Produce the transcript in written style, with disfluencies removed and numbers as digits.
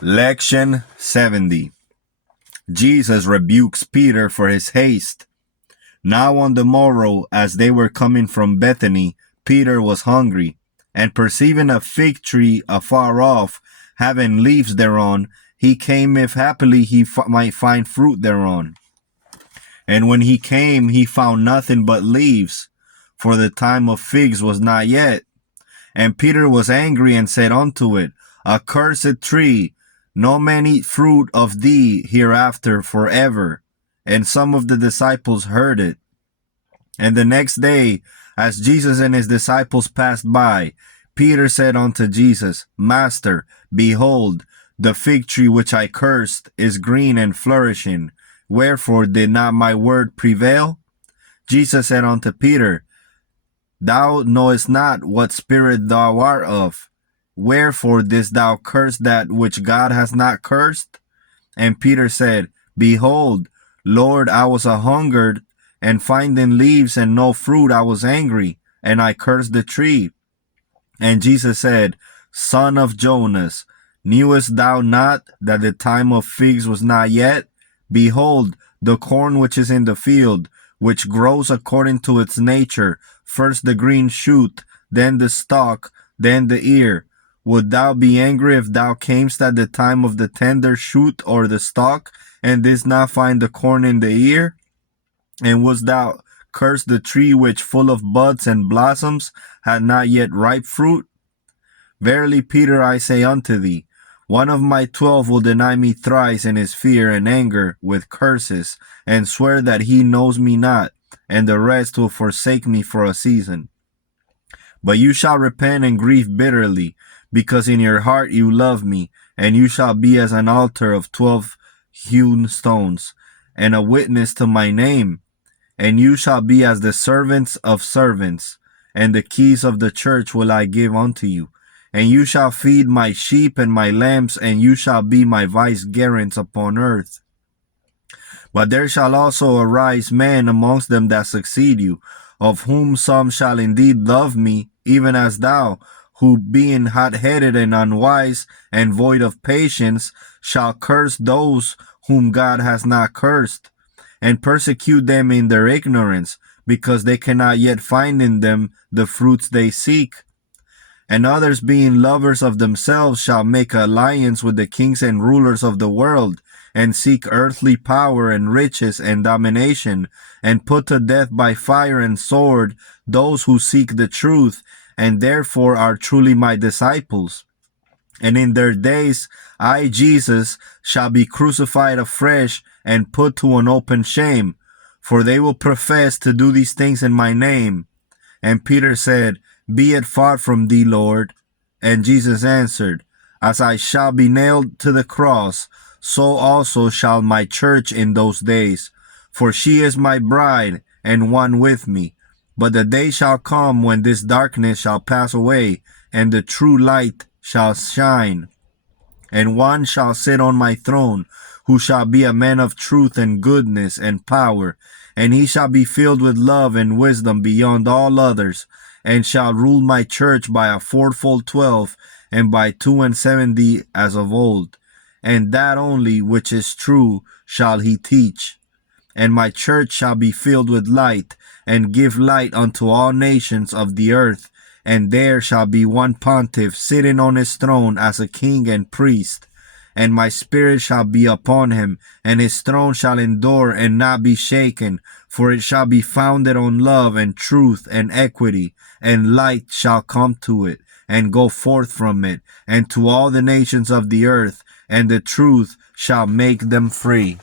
Lection 70. Jesus rebukes Peter for his haste. Now on the morrow, as they were coming from Bethany, Peter was hungry, and perceiving a fig tree afar off, having leaves thereon, he came if happily he might find fruit thereon. And when he came, he found nothing but leaves, for the time of figs was not yet. And Peter was angry and said unto it, Accursed tree, no man eat fruit of thee hereafter forever. And some of the disciples heard it. And the next day, as Jesus and his disciples passed by, Peter said unto Jesus, Master, behold, the fig tree which I cursed is green and flourishing. Wherefore did not my word prevail? Jesus said unto Peter, Thou knowest not what spirit thou art of. Wherefore didst thou curse that which God has not cursed? And Peter said, Behold, Lord, I was a-hungered, and finding leaves and no fruit, I was angry, and I cursed the tree. And Jesus said, Son of Jonas, knewest thou not that the time of figs was not yet? Behold, the corn which is in the field, which grows according to its nature, first the green shoot, then the stalk, then the ear. Would thou be angry if thou camest at the time of the tender shoot or the stalk, and didst not find the corn in the ear? And wouldst thou curse the tree which full of buds and blossoms had not yet ripe fruit? Verily, Peter, I say unto thee, one of my 12 will deny me thrice in his fear and anger with curses, and swear that he knows me not, and the rest will forsake me for a season. But you shall repent and grieve bitterly, because in your heart you love me, and you shall be as an altar of 12 hewn stones, and a witness to my name. And you shall be as the servants of servants, and the keys of the church will I give unto you. And you shall feed my sheep and my lambs, and you shall be my vicegerents upon earth. But there shall also arise men amongst them that succeed you, of whom some shall indeed love me, even as thou, who being hot-headed and unwise and void of patience, shall curse those whom God has not cursed, and persecute them in their ignorance, because they cannot yet find in them the fruits they seek. And others, being lovers of themselves, shall make alliance with the kings and rulers of the world, and seek earthly power and riches and domination, and put to death by fire and sword those who seek the truth, and therefore are truly my disciples. And in their days I, Jesus, shall be crucified afresh and put to an open shame, for they will profess to do these things in my name. And Peter said, Be it far from thee, Lord. And Jesus answered, As I shall be nailed to the cross, so also shall my church in those days. For she is my bride, and one with me. But the day shall come when this darkness shall pass away, and the true light shall shine. And one shall sit on my throne, who shall be a man of truth and goodness and power. And he shall be filled with love and wisdom beyond all others, and shall rule my church by a fourfold 12, and by 72 as of old. And that only which is true shall he teach. And my church shall be filled with light, and give light unto all nations of the earth. And there shall be one pontiff sitting on his throne as a king and priest. And my spirit shall be upon him, and his throne shall endure and not be shaken, for it shall be founded on love and truth and equity, and light shall come to it, and go forth from it, and to all the nations of the earth, and the truth shall make them free.